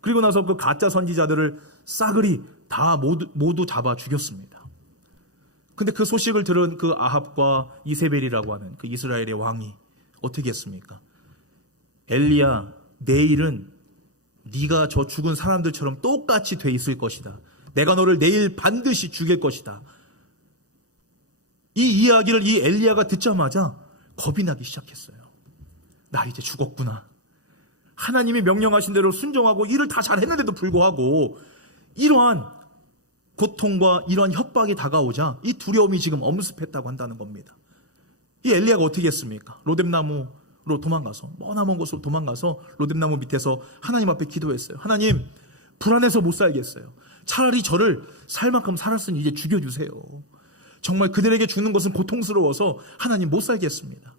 그리고 나서 그 가짜 선지자들을 싸그리 다 모두 잡아 죽였습니다. 근데 그 소식을 들은 그 아합과 이세벨이라고 하는 그 이스라엘의 왕이 어떻게 했습니까? 엘리야, 내일은 네가 저 죽은 사람들처럼 똑같이 돼 있을 것이다. 내가 너를 내일 반드시 죽일 것이다. 이 이야기를 이 엘리야가 듣자마자 겁이 나기 시작했어요. 나 이제 죽었구나. 하나님이 명령하신 대로 순종하고 일을 다 잘했는데도 불구하고 이러한 고통과 이러한 협박이 다가오자 이 두려움이 지금 엄습했다고 한다는 겁니다. 이 엘리야가 어떻게 했습니까? 로뎀나무로 도망가서, 머나먼 곳으로 도망가서 로뎀나무 밑에서 하나님 앞에 기도했어요. 하나님, 불안해서 못 살겠어요. 차라리 저를 살 만큼 살았으니 이제 죽여주세요. 정말 그들에게 죽는 것은 고통스러워서 하나님 못 살겠습니다.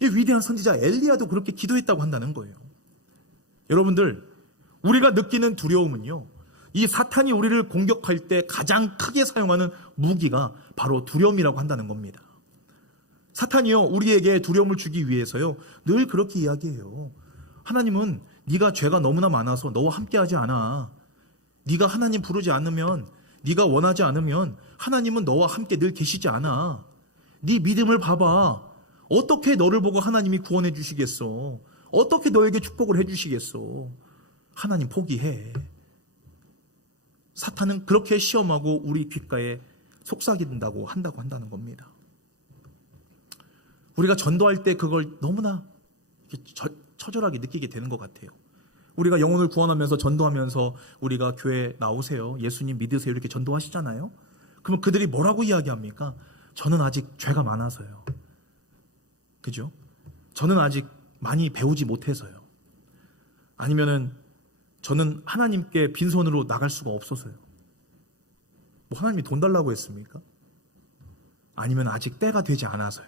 이 위대한 선지자 엘리야도 그렇게 기도했다고 한다는 거예요. 여러분들, 우리가 느끼는 두려움은요, 이 사탄이 우리를 공격할 때 가장 크게 사용하는 무기가 바로 두려움이라고 한다는 겁니다. 사탄이요, 우리에게 두려움을 주기 위해서요, 늘 그렇게 이야기해요. 하나님은 네가 죄가 너무나 많아서 너와 함께하지 않아. 네가 하나님 부르지 않으면, 네가 원하지 않으면 하나님은 너와 함께 늘 계시지 않아. 네 믿음을 봐봐. 어떻게 너를 보고 하나님이 구원해 주시겠어? 어떻게 너에게 축복을 해 주시겠어? 하나님 포기해. 사탄은 그렇게 시험하고 우리 귓가에 속삭인다고 한다는 겁니다. 우리가 전도할 때 그걸 너무나 처절하게 느끼게 되는 것 같아요. 우리가 영혼을 구원하면서 전도하면서 우리가 교회 나오세요, 예수님 믿으세요 이렇게 전도하시잖아요. 그러면 그들이 뭐라고 이야기합니까? 저는 아직 죄가 많아서요. 그죠? 저는 아직 많이 배우지 못해서요. 아니면은 저는 하나님께 빈손으로 나갈 수가 없어서요. 뭐 하나님이 돈 달라고 했습니까? 아니면 아직 때가 되지 않아서요.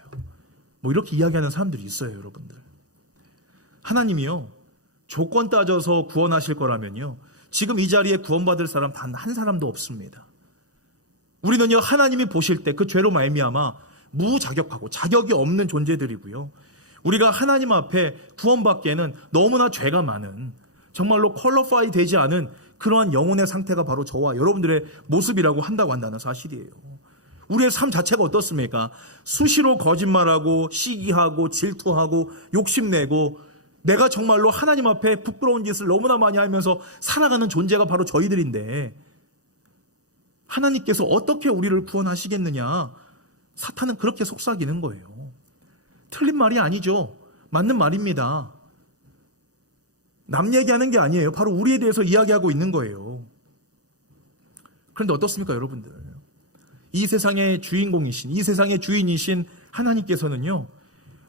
뭐 이렇게 이야기하는 사람들이 있어요, 여러분들. 하나님이요, 조건 따져서 구원하실 거라면요, 지금 이 자리에 구원받을 사람 단 한 사람도 없습니다. 우리는요, 하나님이 보실 때 그 죄로 말미암아 무자격하고 자격이 없는 존재들이고요, 우리가 하나님 앞에 구원받기에는 너무나 죄가 많은, 정말로 퀄리파이 되지 않은 그러한 영혼의 상태가 바로 저와 여러분들의 모습이라고 한다는 사실이에요. 우리의 삶 자체가 어떻습니까? 수시로 거짓말하고 시기하고 질투하고 욕심내고 내가 정말로 하나님 앞에 부끄러운 짓을 너무나 많이 하면서 살아가는 존재가 바로 저희들인데, 하나님께서 어떻게 우리를 구원하시겠느냐? 사탄은 그렇게 속삭이는 거예요. 틀린 말이 아니죠. 맞는 말입니다. 남 얘기하는 게 아니에요. 바로 우리에 대해서 이야기하고 있는 거예요. 그런데 어떻습니까, 여러분들? 이 세상의 주인공이신, 이 세상의 주인이신 하나님께서는요,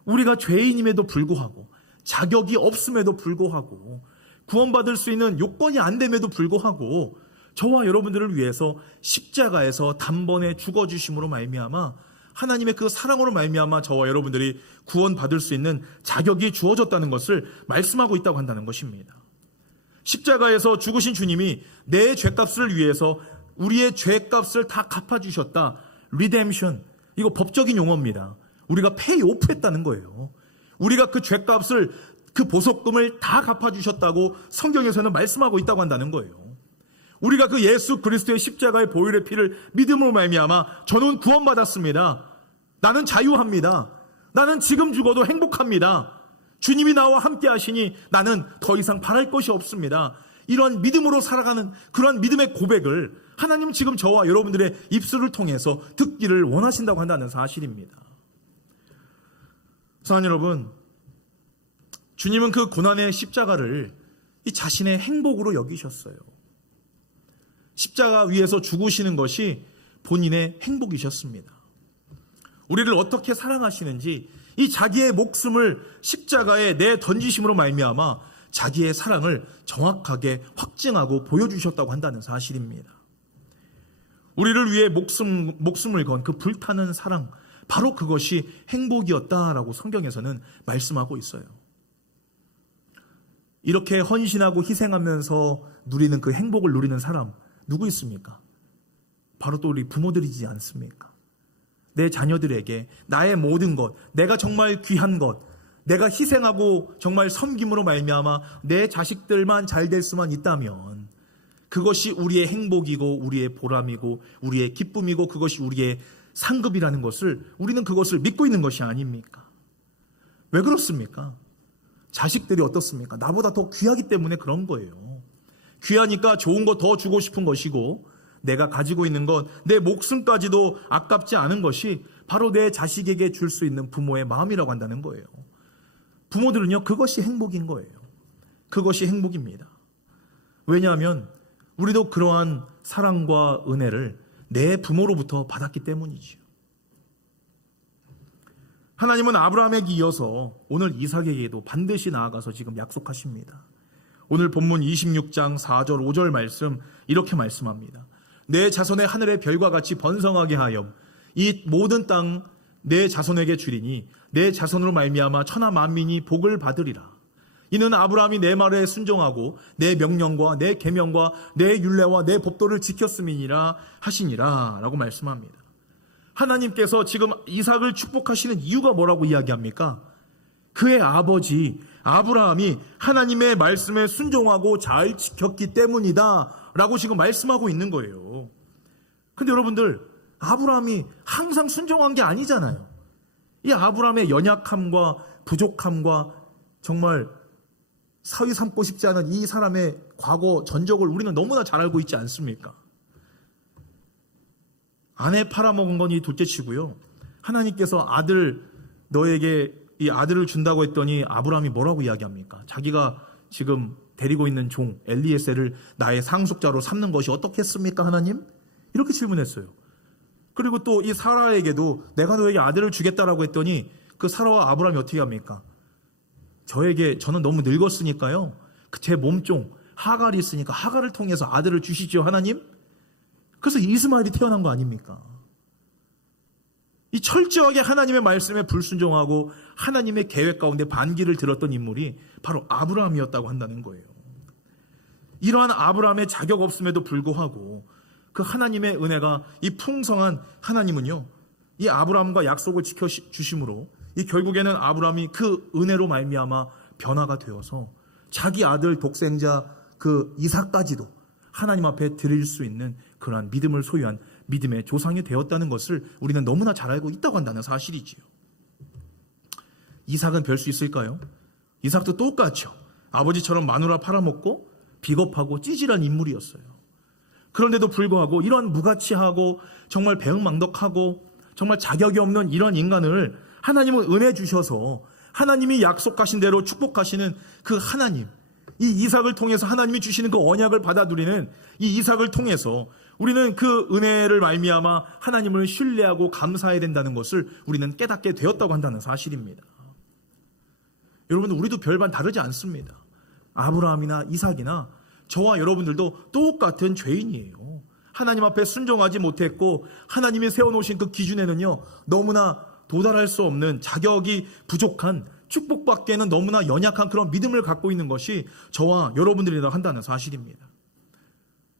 우리가 죄인임에도 불구하고, 자격이 없음에도 불구하고, 구원받을 수 있는 요건이 안 됨에도 불구하고 저와 여러분들을 위해서 십자가에서 단번에 죽어주심으로 말미암아, 하나님의 그 사랑으로 말미암아 저와 여러분들이 구원받을 수 있는 자격이 주어졌다는 것을 말씀하고 있다고 한다는 것입니다. 십자가에서 죽으신 주님이 내 죄값을 위해서 우리의 죄값을 다 갚아주셨다. 리뎀션, 이거 법적인 용어입니다. 우리가 페이오프했다는 거예요. 우리가 그 죄값을, 그 보석금을 다 갚아주셨다고 성경에서는 말씀하고 있다고 한다는 거예요. 우리가 그 예수 그리스도의 십자가의 보혈의 피를 믿음으로 말미암아 저는 구원받았습니다. 나는 자유합니다. 나는 지금 죽어도 행복합니다. 주님이 나와 함께 하시니 나는 더 이상 바랄 것이 없습니다. 이러한 믿음으로 살아가는 그러한 믿음의 고백을 하나님 지금 저와 여러분들의 입술을 통해서 듣기를 원하신다고 한다는 사실입니다. 사랑하는 여러분, 주님은 그 고난의 십자가를 이 자신의 행복으로 여기셨어요. 십자가 위에서 죽으시는 것이 본인의 행복이셨습니다. 우리를 어떻게 사랑하시는지 이 자기의 목숨을 십자가에 내던지심으로 말미암아 자기의 사랑을 정확하게 확증하고 보여주셨다고 한다는 사실입니다. 우리를 위해 목숨을 건 그 불타는 사랑, 바로 그것이 행복이었다라고 성경에서는 말씀하고 있어요. 이렇게 헌신하고 희생하면서 누리는 그 행복을 누리는 사람 누구 있습니까? 바로 또 우리 부모들이지 않습니까? 내 자녀들에게 나의 모든 것, 내가 정말 귀한 것, 내가 희생하고 정말 섬김으로 말미암아 내 자식들만 잘 될 수만 있다면 그것이 우리의 행복이고 우리의 보람이고 우리의 기쁨이고 그것이 우리의 상급이라는 것을 우리는 그것을 믿고 있는 것이 아닙니까? 왜 그렇습니까? 자식들이 어떻습니까? 나보다 더 귀하기 때문에 그런 거예요. 귀하니까 좋은 거 더 주고 싶은 것이고 내가 가지고 있는 것, 내 목숨까지도 아깝지 않은 것이 바로 내 자식에게 줄 수 있는 부모의 마음이라고 한다는 거예요. 부모들은요, 그것이 행복인 거예요. 그것이 행복입니다. 왜냐하면 우리도 그러한 사랑과 은혜를 내 부모로부터 받았기 때문이지요. 하나님은 아브라함에게 이어서 오늘 이삭에게도 반드시 나아가서 지금 약속하십니다. 오늘 본문 26장 4절 5절 말씀 이렇게 말씀합니다. 내 자손의 하늘의 별과 같이 번성하게 하여 이 모든 땅 내 자손에게 주리니 내 자손으로 말미암아 천하 만민이 복을 받으리라. 이는 아브라함이 내 말에 순종하고 내 명령과 내 계명과 내 율례와 내 법도를 지켰음이니라 하시니라 라고 말씀합니다. 하나님께서 지금 이삭을 축복하시는 이유가 뭐라고 이야기합니까? 그의 아버지 아브라함이 하나님의 말씀에 순종하고 잘 지켰기 때문이다 라고 지금 말씀하고 있는 거예요. 근데 여러분들, 아브라함이 항상 순종한 게 아니잖아요. 이 아브라함의 연약함과 부족함과 정말 사위 삼고 싶지 않은 이 사람의 과거 전적을 우리는 너무나 잘 알고 있지 않습니까? 아내 팔아먹은 거니 둘째치고요. 하나님께서 너에게 이 아들을 준다고 했더니 아브라함이 뭐라고 이야기합니까? 자기가 지금 데리고 있는 종 엘리에셀을 나의 상속자로 삼는 것이 어떻겠습니까, 하나님? 이렇게 질문했어요. 그리고 또 이 사라에게도 내가 너에게 아들을 주겠다라고 했더니 그 사라와 아브라함이 어떻게 합니까? 저는 너무 늙었으니까요. 제 몸종 하갈이 있으니까 하갈을 통해서 아들을 주시죠, 하나님? 그래서 이스마엘이 태어난 거 아닙니까? 이 철저하게 하나님의 말씀에 불순종하고 하나님의 계획 가운데 반기를 들었던 인물이 바로 아브라함이었다고 한다는 거예요. 이러한 아브라함의 자격 없음에도 불구하고 그 하나님의 은혜가 이 풍성한 하나님은요, 이 아브라함과 약속을 지켜주심으로 이 결국에는 아브라함이 그 은혜로 말미암아 변화가 되어서 자기 아들 독생자 그 이삭까지도 하나님 앞에 드릴 수 있는 그러한 믿음을 소유한 믿음의 조상이 되었다는 것을 우리는 너무나 잘 알고 있다고 한다는 사실이지요. 이삭은 별 수 있을까요? 이삭도 똑같죠. 아버지처럼 마누라 팔아먹고 비겁하고 찌질한 인물이었어요. 그런데도 불구하고 이런 무가치하고 정말 배은망덕하고 정말 자격이 없는 이런 인간을 하나님은 은혜 주셔서 하나님이 약속하신 대로 축복하시는 그 하나님, 이 이삭을 통해서 하나님이 주시는 그 언약을 받아들이는 이 이삭을 통해서 우리는 그 은혜를 말미암아 하나님을 신뢰하고 감사해야 된다는 것을 우리는 깨닫게 되었다고 한다는 사실입니다. 여러분, 우리도 별반 다르지 않습니다. 아브라함이나 이삭이나 저와 여러분들도 똑같은 죄인이에요. 하나님 앞에 순종하지 못했고 하나님이 세워놓으신 그 기준에는요, 너무나 도달할 수 없는 자격이 부족한, 축복받기에는 너무나 연약한 그런 믿음을 갖고 있는 것이 저와 여러분들이라고 한다는 사실입니다.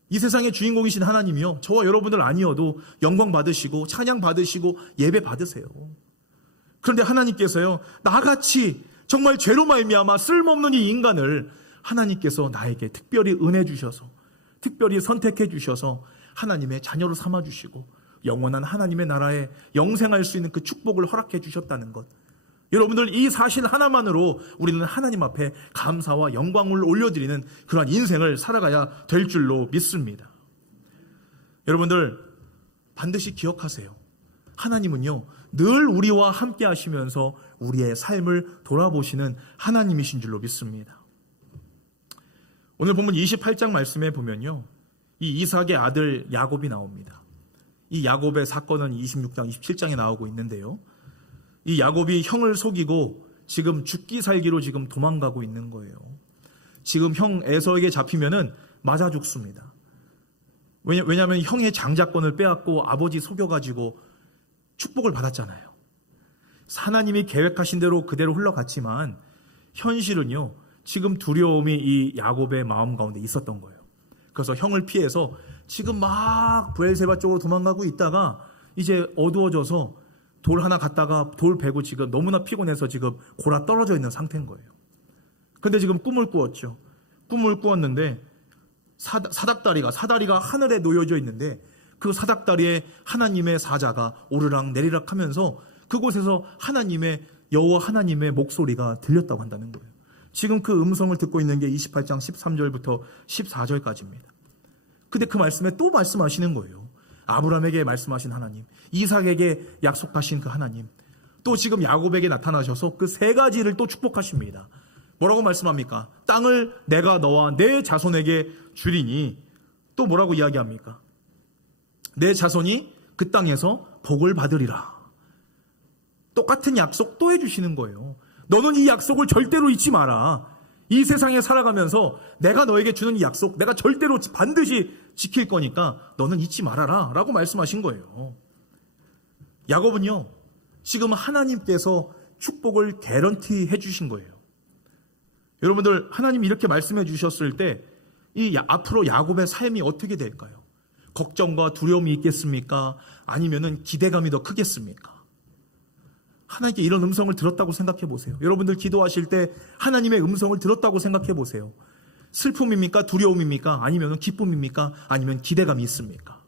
이 세상의 주인공이신 하나님이요, 저와 여러분들 아니어도 영광 받으시고 찬양 받으시고 예배 받으세요. 그런데 하나님께서요, 나같이 정말 죄로 말미암아 쓸모없는 이 인간을 하나님께서 나에게 특별히 은혜 주셔서 특별히 선택해 주셔서 하나님의 자녀로 삼아 주시고 영원한 하나님의 나라에 영생할 수 있는 그 축복을 허락해 주셨다는 것, 여러분들 이 사실 하나만으로 우리는 하나님 앞에 감사와 영광을 올려드리는 그러한 인생을 살아가야 될 줄로 믿습니다. 여러분들 반드시 기억하세요. 하나님은요, 늘 우리와 함께 하시면서 우리의 삶을 돌아보시는 하나님이신 줄로 믿습니다. 오늘 본문 28장 말씀에 보면요, 이 이삭의 아들 야곱이 나옵니다. 이 야곱의 사건은 26장, 27장에 나오고 있는데요. 이 야곱이 형을 속이고 지금 죽기 살기로 지금 도망가고 있는 거예요. 지금 형 에서에게 잡히면은 맞아 죽습니다. 왜냐하면 형의 장자권을 빼앗고 아버지 속여가지고 축복을 받았잖아요. 하나님이 계획하신 대로 그대로 흘러갔지만 현실은요, 지금 두려움이 이 야곱의 마음 가운데 있었던 거예요. 그래서 형을 피해서 지금 막 브엘세바 쪽으로 도망가고 있다가 이제 어두워져서 돌 하나 갖다가 돌 베고 지금 너무나 피곤해서 지금 골아 떨어져 있는 상태인 거예요. 근데 지금 꿈을 꾸었죠. 꿈을 꾸었는데 사다리가 하늘에 놓여져 있는데 그 사닥다리에 하나님의 사자가 오르락 내리락 하면서 그곳에서 여호와 하나님의 목소리가 들렸다고 한다는 거예요. 지금 그 음성을 듣고 있는 게 28장 13절부터 14절까지입니다. 근데 그 말씀에 또 말씀하시는 거예요. 아브라함에게 말씀하신 하나님, 이삭에게 약속하신 그 하나님, 또 지금 야곱에게 나타나셔서 그 세 가지를 또 축복하십니다. 뭐라고 말씀합니까? 땅을 내가 너와 내 자손에게 주리니, 또 뭐라고 이야기합니까? 내 자손이 그 땅에서 복을 받으리라. 똑같은 약속 또 해주시는 거예요. 너는 이 약속을 절대로 잊지 마라. 이 세상에 살아가면서 내가 너에게 주는 이 약속, 내가 절대로 반드시 지킬 거니까 너는 잊지 말아라 라고 말씀하신 거예요. 야곱은요, 지금 하나님께서 축복을 개런티 해주신 거예요. 여러분들, 하나님이 이렇게 말씀해 주셨을 때 앞으로 야곱의 삶이 어떻게 될까요? 걱정과 두려움이 있겠습니까? 아니면은 기대감이 더 크겠습니까? 하나님께 이런 음성을 들었다고 생각해 보세요. 여러분들 기도하실 때 하나님의 음성을 들었다고 생각해 보세요. 슬픔입니까? 두려움입니까? 아니면 기쁨입니까? 아니면 기대감이 있습니까?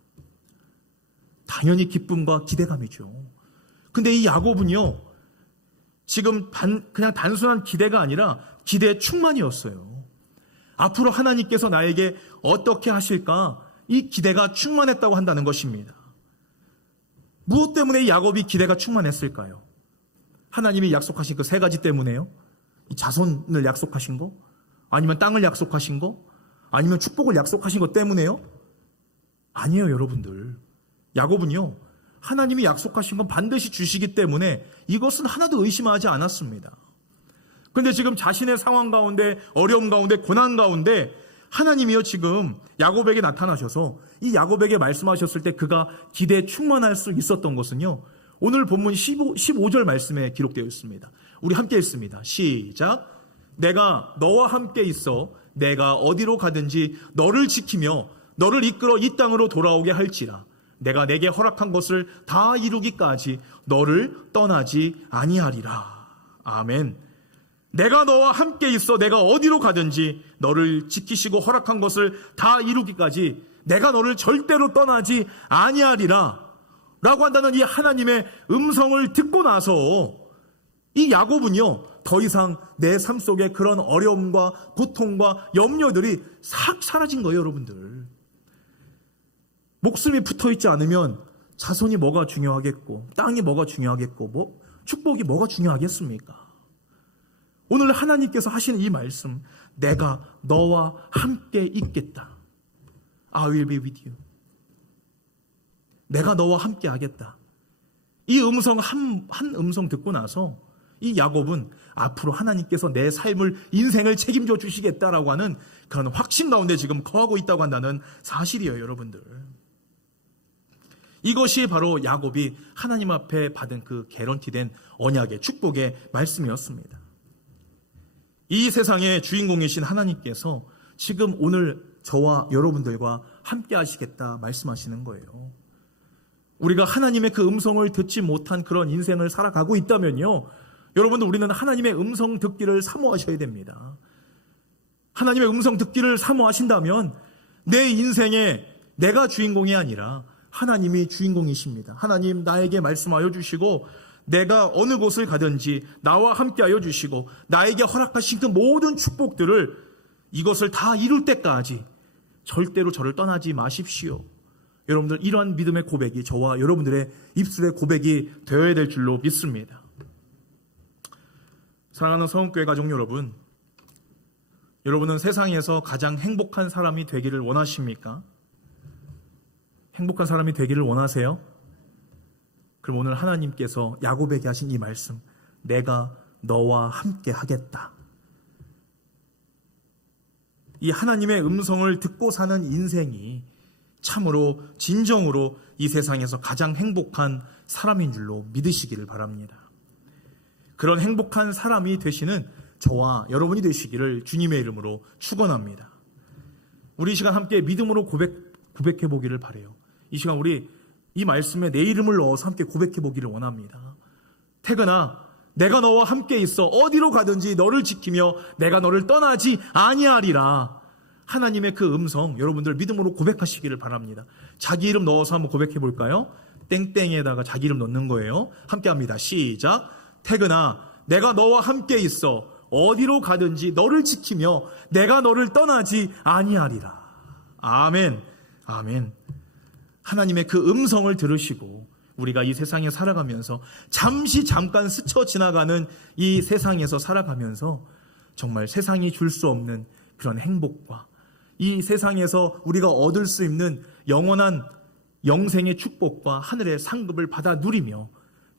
당연히 기쁨과 기대감이죠. 근데 이 야곱은요, 지금 그냥 단순한 기대가 아니라 기대 충만이었어요. 앞으로 하나님께서 나에게 어떻게 하실까? 이 기대가 충만했다고 한다는 것입니다. 무엇 때문에 이 야곱이 기대가 충만했을까요? 하나님이 약속하신 그 세 가지 때문에요? 이 자손을 약속하신 거? 아니면 땅을 약속하신 거? 아니면 축복을 약속하신 것 때문에요? 아니에요, 여러분들. 야곱은요, 하나님이 약속하신 건 반드시 주시기 때문에 이것은 하나도 의심하지 않았습니다. 그런데 지금 자신의 상황 가운데, 어려움 가운데, 고난 가운데 하나님이요, 지금 야곱에게 나타나셔서 이 야곱에게 말씀하셨을 때 그가 기대에 충만할 수 있었던 것은요, 오늘 본문 15절 말씀에 기록되어 있습니다. 우리 함께 읽습니다. 시작. 내가 너와 함께 있어 내가 어디로 가든지 너를 지키며 너를 이끌어 이 땅으로 돌아오게 할지라. 내가 내게 허락한 것을 다 이루기까지 너를 떠나지 아니하리라. 아멘. 내가 너와 함께 있어 내가 어디로 가든지 너를 지키시고 허락한 것을 다 이루기까지 내가 너를 절대로 떠나지 아니하리라 라고 한다는 이 하나님의 음성을 듣고 나서 이 야곱은요, 더 이상 내 삶 속에 그런 어려움과 고통과 염려들이 싹 사라진 거예요. 여러분들, 목숨이 붙어있지 않으면 자손이 뭐가 중요하겠고 땅이 뭐가 중요하겠고 축복이 뭐가 중요하겠습니까? 오늘 하나님께서 하시는 이 말씀, 내가 너와 함께 있겠다. I will be with you. 내가 너와 함께 하겠다. 이 음성 한 음성 듣고 나서 이 야곱은 앞으로 하나님께서 내 삶을, 인생을 책임져 주시겠다라고 하는 그런 확신 가운데 지금 거하고 있다고 한다는 사실이에요, 여러분들. 이것이 바로 야곱이 하나님 앞에 받은 그 개런티된 언약의 축복의 말씀이었습니다. 이 세상의 주인공이신 하나님께서 지금 오늘 저와 여러분들과 함께 하시겠다 말씀하시는 거예요. 우리가 하나님의 그 음성을 듣지 못한 그런 인생을 살아가고 있다면요, 여러분들, 우리는 하나님의 음성 듣기를 사모하셔야 됩니다. 하나님의 음성 듣기를 사모하신다면 내 인생에 내가 주인공이 아니라 하나님이 주인공이십니다. 하나님, 나에게 말씀하여 주시고 내가 어느 곳을 가든지 나와 함께하여 주시고 나에게 허락하신 그 모든 축복들을, 이것을 다 이룰 때까지 절대로 저를 떠나지 마십시오. 여러분들, 이러한 믿음의 고백이 저와 여러분들의 입술의 고백이 되어야 될 줄로 믿습니다. 사랑하는 서원교회 가족 여러분, 여러분은 세상에서 가장 행복한 사람이 되기를 원하십니까? 행복한 사람이 되기를 원하세요? 그럼 오늘 하나님께서 야곱에게 하신 이 말씀, 내가 너와 함께 하겠다. 이 하나님의 음성을 듣고 사는 인생이 참으로 진정으로 이 세상에서 가장 행복한 사람인 줄로 믿으시기를 바랍니다. 그런 행복한 사람이 되시는 저와 여러분이 되시기를 주님의 이름으로 축원합니다. 우리 이 시간 함께 믿음으로 고백해 보기를 바라요. 이 시간 우리 이 말씀에 내 이름을 넣어서 함께 고백해 보기를 원합니다. 태근아, 내가 너와 함께 있어 어디로 가든지 너를 지키며 내가 너를 떠나지 아니하리라. 하나님의 그 음성 여러분들 믿음으로 고백하시기를 바랍니다. 자기 이름 넣어서 한번 고백해 볼까요? 땡땡에다가 자기 이름 넣는 거예요. 함께 합니다. 시작. 태근아, 내가 너와 함께 있어 어디로 가든지 너를 지키며 내가 너를 떠나지 아니하리라. 아멘. 아멘. 하나님의 그 음성을 들으시고 우리가 이 세상에 살아가면서 잠깐 스쳐 지나가는 이 세상에서 살아가면서 정말 세상이 줄 수 없는 그런 행복과 이 세상에서 우리가 얻을 수 있는 영원한 영생의 축복과 하늘의 상급을 받아 누리며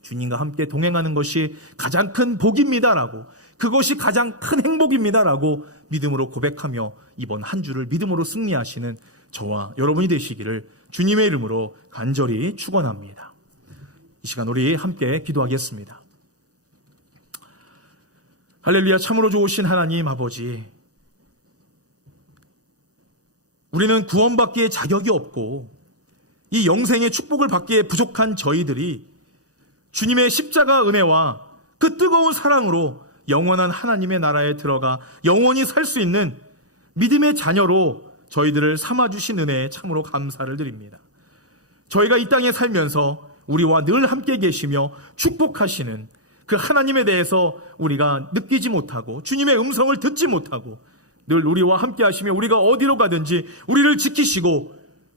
주님과 함께 동행하는 것이 가장 큰 복입니다라고, 그것이 가장 큰 행복입니다라고 믿음으로 고백하며 이번 한 주를 믿음으로 승리하시는 저와 여러분이 되시기를 주님의 이름으로 간절히 축원합니다. 이 시간 우리 함께 기도하겠습니다. 할렐루야. 참으로 좋으신 하나님 아버지, 우리는 구원받기에 자격이 없고 이 영생의 축복을 받기에 부족한 저희들이 주님의 십자가 은혜와 그 뜨거운 사랑으로 영원한 하나님의 나라에 들어가 영원히 살 수 있는 믿음의 자녀로 저희들을 삼아주신 은혜에 참으로 감사를 드립니다. 저희가 이 땅에 살면서 우리와 늘 함께 계시며 축복하시는 그 하나님에 대해서 우리가 느끼지 못하고 주님의 음성을 듣지 못하고 늘 우리와 함께 하시며 우리가 어디로 가든지 우리를 지키시고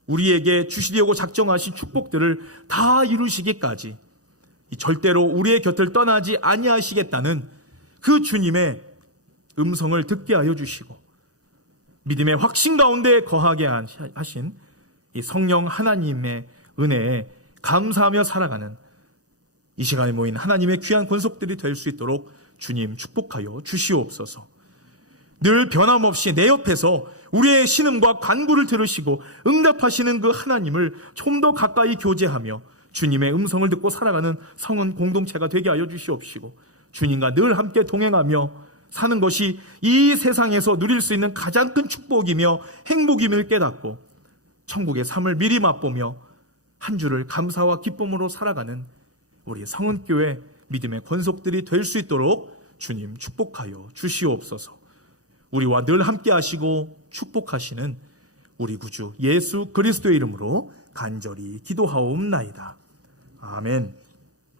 우리에게 주시려고 작정하신 축복들을 다 이루시기까지 절대로 우리의 곁을 떠나지 아니하시겠다는 그 주님의 음성을 듣게 하여 주시고 믿음의 확신 가운데 거하게 하신 이 성령 하나님의 은혜에 감사하며 살아가는 이 시간에 모인 하나님의 귀한 권속들이 될 수 있도록 주님 축복하여 주시옵소서. 늘 변함없이 내 옆에서 우리의 신음과 간구를 들으시고 응답하시는 그 하나님을 좀 더 가까이 교제하며 주님의 음성을 듣고 살아가는 성은 공동체가 되게 하여 주시옵시고 주님과 늘 함께 동행하며 사는 것이 이 세상에서 누릴 수 있는 가장 큰 축복이며 행복임을 깨닫고 천국의 삶을 미리 맛보며 한 주를 감사와 기쁨으로 살아가는 우리 성은교회 믿음의 권속들이 될 수 있도록 주님 축복하여 주시옵소서. 우리와 늘 함께 하시고 축복하시는 우리 구주 예수 그리스도의 이름으로 간절히 기도하옵나이다. 아멘.